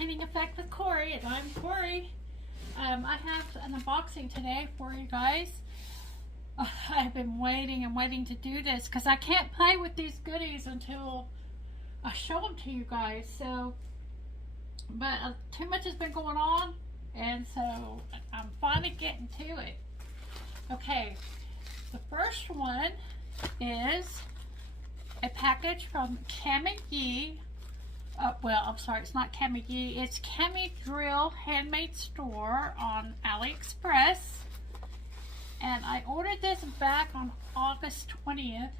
Painting Effect with Cori, and I'm Cori. I have an unboxing today for you guys. I've been waiting and waiting to do this because I can't play with these goodies until I show them to you guys. So, but too much has been going on, and so I'm finally getting to it. Okay, the first one is a package from KAMY. Well, I'm sorry, it's not KAMY, it's KAMY Drill Handmade Store on AliExpress. And I ordered this back on August 20th.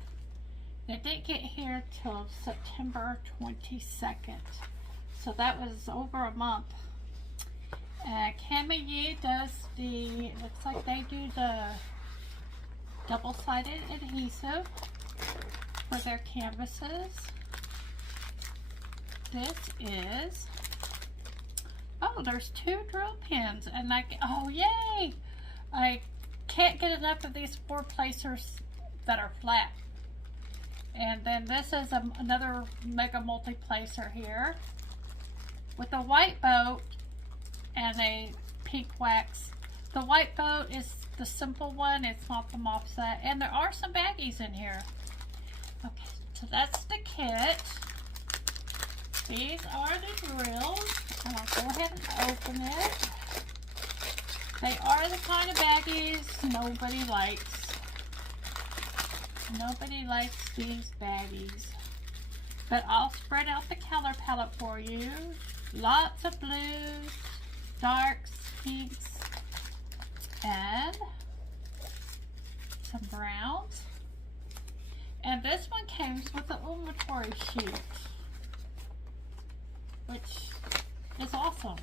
It didn't get here till September 22nd. So that was over a month. KAMY does the, looks like they do the double-sided adhesive for their canvases. This is, oh, there's 2 drill pins, and oh yay! I can't get enough of these 4 placers that are flat. And then this is another mega multi-placer here with a white boat and a pink wax. The white boat is the simple one, it's not the mop set, and there are some baggies in here. Okay, so that's the kit. These are the drills, and I'll go ahead and open it. They are the kind of baggies nobody likes. Nobody likes these baggies. But I'll spread out the color palette for you. Lots of blues, darks, pinks, and some browns. And this one comes with an inventory sheet, which is awesome.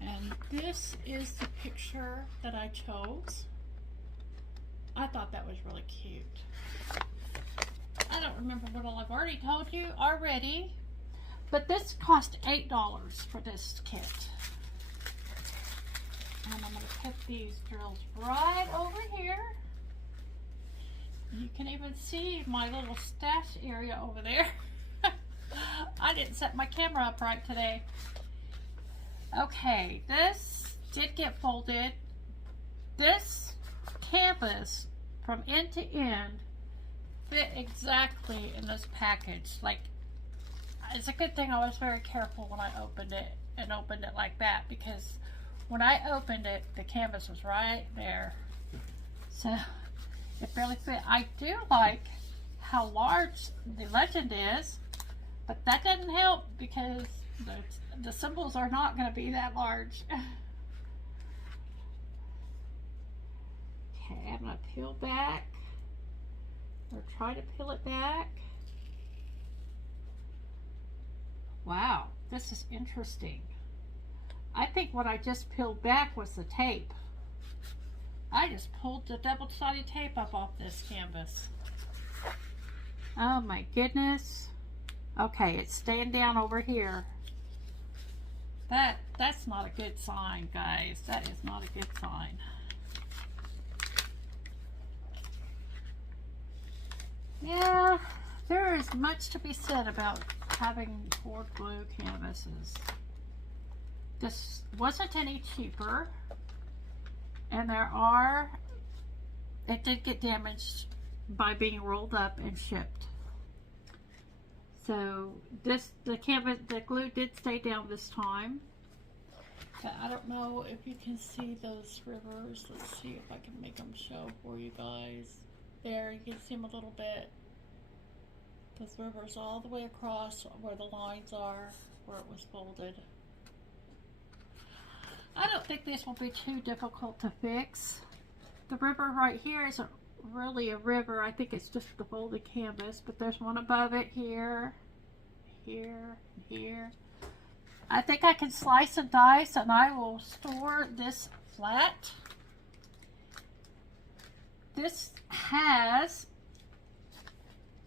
And this is the picture that I chose. I thought that was really cute. I don't remember what all I've already told you already, but this cost $8 for this kit. And I'm going to put these drills right over here. You can even see my little stash area over there. I didn't set my camera up right today. Okay, this did get folded. This canvas from end to end fit exactly in this package. Like, it's a good thing I was very careful when I opened it and opened it like that, because when I opened it, the canvas was right there. So it barely fit. I do like how large the legend is, but that doesn't help because the symbols are not going to be that large. Okay, I'm going to peel back, or try to peel it back. Wow, this is interesting. I think what I just peeled back was the tape. I just pulled the double-sided tape up off this canvas. Oh my goodness. Okay, it's staying down over here. That's not a good sign, guys. That is not a good sign. Yeah, there is much to be said about having poured glue canvases. This wasn't any cheaper, and it did get damaged by being rolled up and shipped. So the glue did stay down this time. But I don't know if you can see those rivers. Let's see if I can make them show for you guys. There, you can see them a little bit. Those rivers all the way across where the lines are, where it was folded. I don't think this will be too difficult to fix. The river right here isn't really a river. I think it's just the folded canvas, but there's one above it here, here, here. I think I can slice and dice, and I will store this flat. This has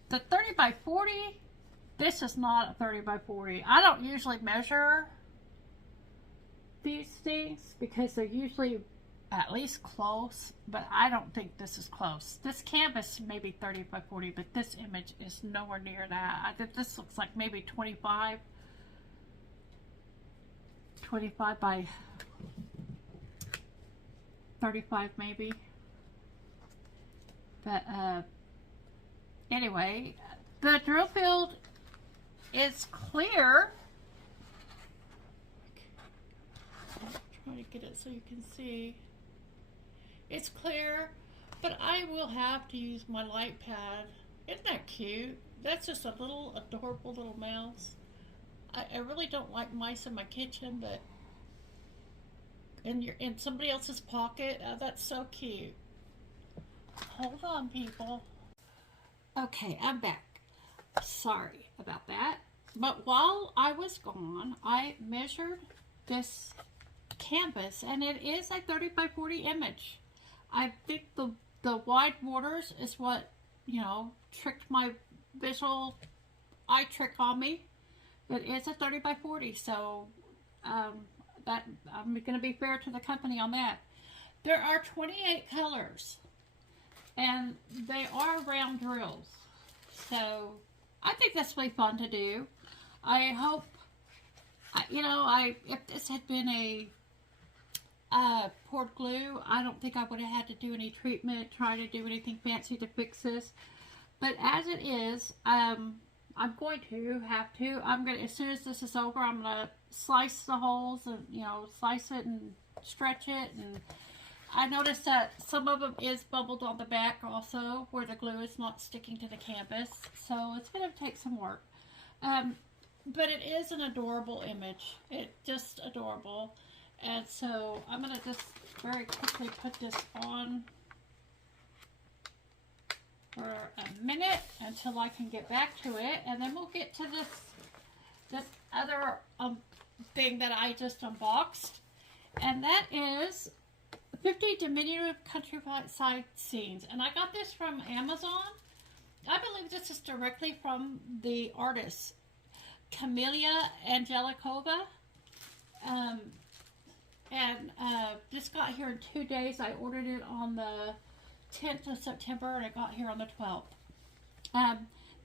the 30 by 40. This is not a 30 by 40. I don't usually measure these things because they're usually at least close, but I don't think this is close. This canvas may be 30 by 40, but this image is nowhere near that. I think this looks like maybe 25 25 by 35 maybe. But anyway, the drill field is clear. I'm trying to get it so you can see. It's clear, but I will have to use my light pad. Isn't that cute? That's just a little adorable little mouse. I really don't like mice in my kitchen, but in somebody else's pocket, that's so cute. Hold on, people. Okay, I'm back. Sorry about that. But while I was gone, I measured this canvas, and it is a 30 by 40 image. I think the wide borders is what, you know, tricked my visual eye trick on me. It is a 30 by 40, so that I'm going to be fair to the company on that. There are 28 colors, and they are round drills, so I think that's really fun to do. I hope, you know, if this had been a poured glue, I don't think I would have had to do any treatment, try to do anything fancy to fix this. But as it is, I'm going to have to. As soon as this is over, I'm going to slice the holes and, you know, slice it and stretch it. And I noticed that some of them is bubbled on the back also, where the glue is not sticking to the canvas. So it's going to take some work. But it is an adorable image. It's just adorable. And so I'm going to just very quickly put this on for a minute until I can get back to it, and then we'll get to this other thing that I just unboxed, and that is 50 diminutive countryside scenes. And I got this from Amazon. I believe this is directly from the artist Camelia Angelikova, and this got here in 2 days. I ordered it on the 10th of September, and it got here on the 12th.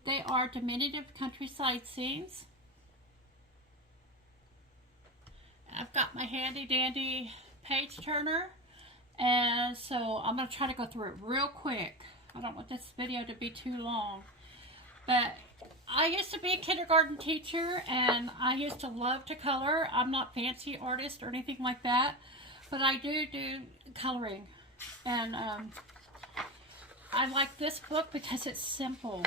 They are diminutive countryside scenes. I've got my handy dandy page turner, and so I'm going to try to go through it real quick. I don't want this video to be too long, but I used to be a kindergarten teacher, and I used to love to color. I'm not a fancy artist or anything like that, but I do coloring, and I like this book because it's simple.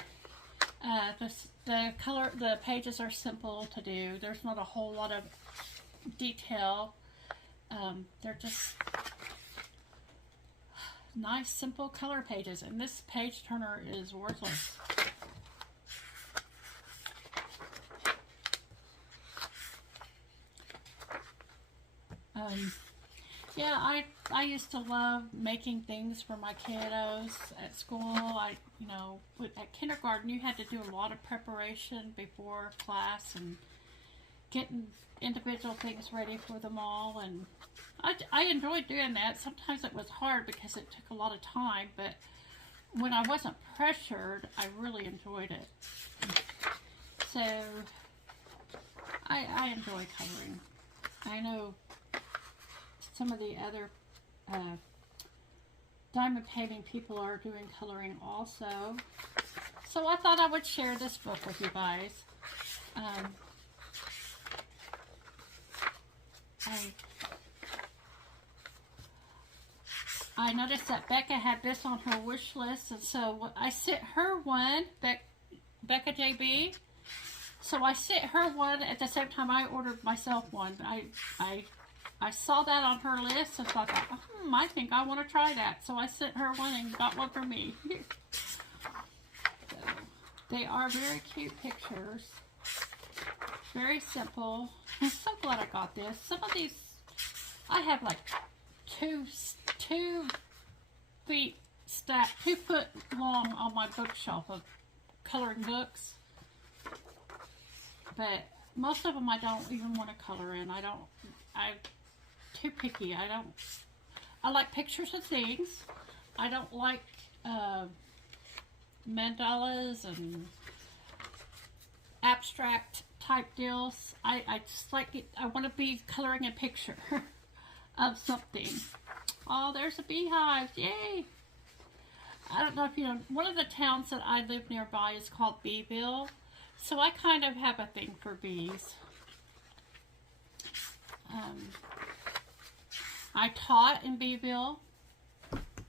The pages are simple to do. There's not a whole lot of detail. They're just nice, simple color pages, and this page turner is worthless. Yeah, I used to love making things for my kiddos at school. You know, at kindergarten, you had to do a lot of preparation before class and getting individual things ready for them all. And I enjoyed doing that. Sometimes it was hard because it took a lot of time, but when I wasn't pressured, I really enjoyed it. So, I enjoy coloring. I know some of the other diamond painting people are doing coloring also. So I thought I would share this book with you guys. I noticed that Becca had this on her wish list, and so I sent her one, Becca JB. So I sent her one at the same time I ordered myself one. I saw that on her list and thought, I think I want to try that. So I sent her one and got one for me. So, they are very cute pictures. Very simple. I'm so glad I got this. Some of these, I have like 2 feet stacked, 2 foot long on my bookshelf of coloring books. But most of them I don't even want to color in. I'm too picky. I like pictures of things. I don't like mandalas and abstract type deals. I just like it. I want to be coloring a picture of something. Oh, there's a beehive. Yay! I don't know if you know, one of the towns that I live nearby is called Beeville. So I kind of have a thing for bees. I taught in Beeville.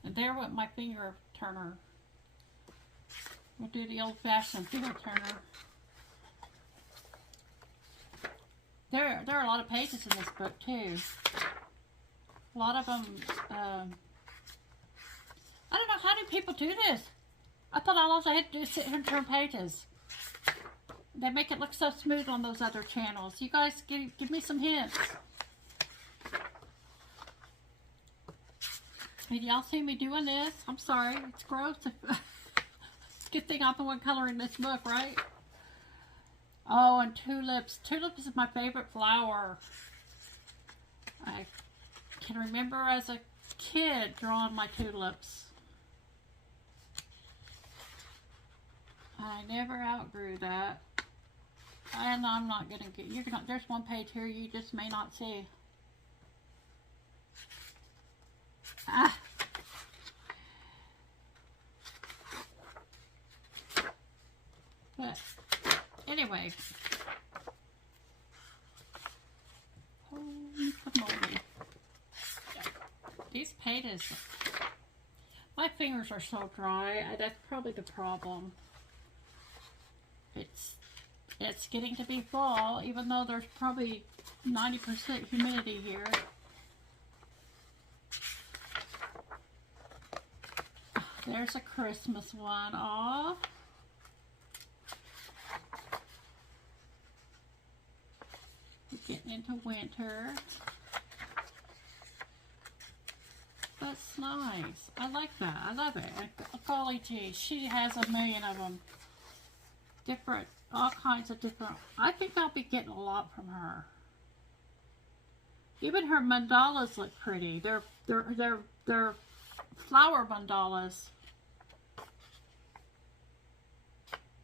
And there went my finger turner. We'll do the old-fashioned finger turner. There are a lot of pages in this book too. A lot of them, I don't know, how do people do this? I thought all I had to do is sit here and turn pages. They make it look so smooth on those other channels. You guys give me some hints. Did y'all see me doing this? I'm sorry, it's gross. Good thing I'm the one coloring this book, right? Oh, and tulips. Tulips is my favorite flower. I can remember as a kid drawing my tulips. I never outgrew that. And I'm not gonna get, you're gonna, there's one page here you just may not see. Ah. But anyway, holy moly. These pages, my fingers are so dry. That's probably the problem. It's getting to be fall, even though there's probably 90% humidity here. There's a Christmas one. Aw. We're getting into winter. That's nice. I like that. I love it. Golly gee, she has a million of them. Different, all kinds of different. I think I'll be getting a lot from her. Even her mandalas look pretty. They're flower mandalas.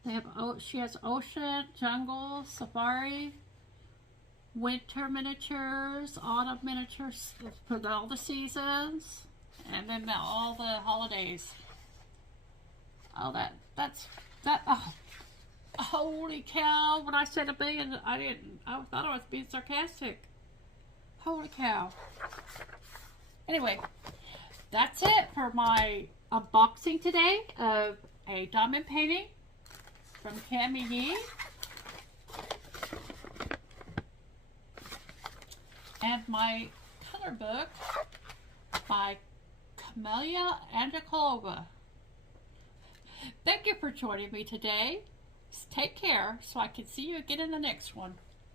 They have, she has ocean, jungle, safari, winter miniatures, autumn miniatures for all the seasons, and then all the holidays. Oh, that's oh, holy cow! When I said a billion, I thought I was being sarcastic. Holy cow! Anyway, that's it for my unboxing today of a diamond painting from KAMY and my color book by Camellia Andrikolova. Thank you for joining me today. Take care so I can see you again in the next one.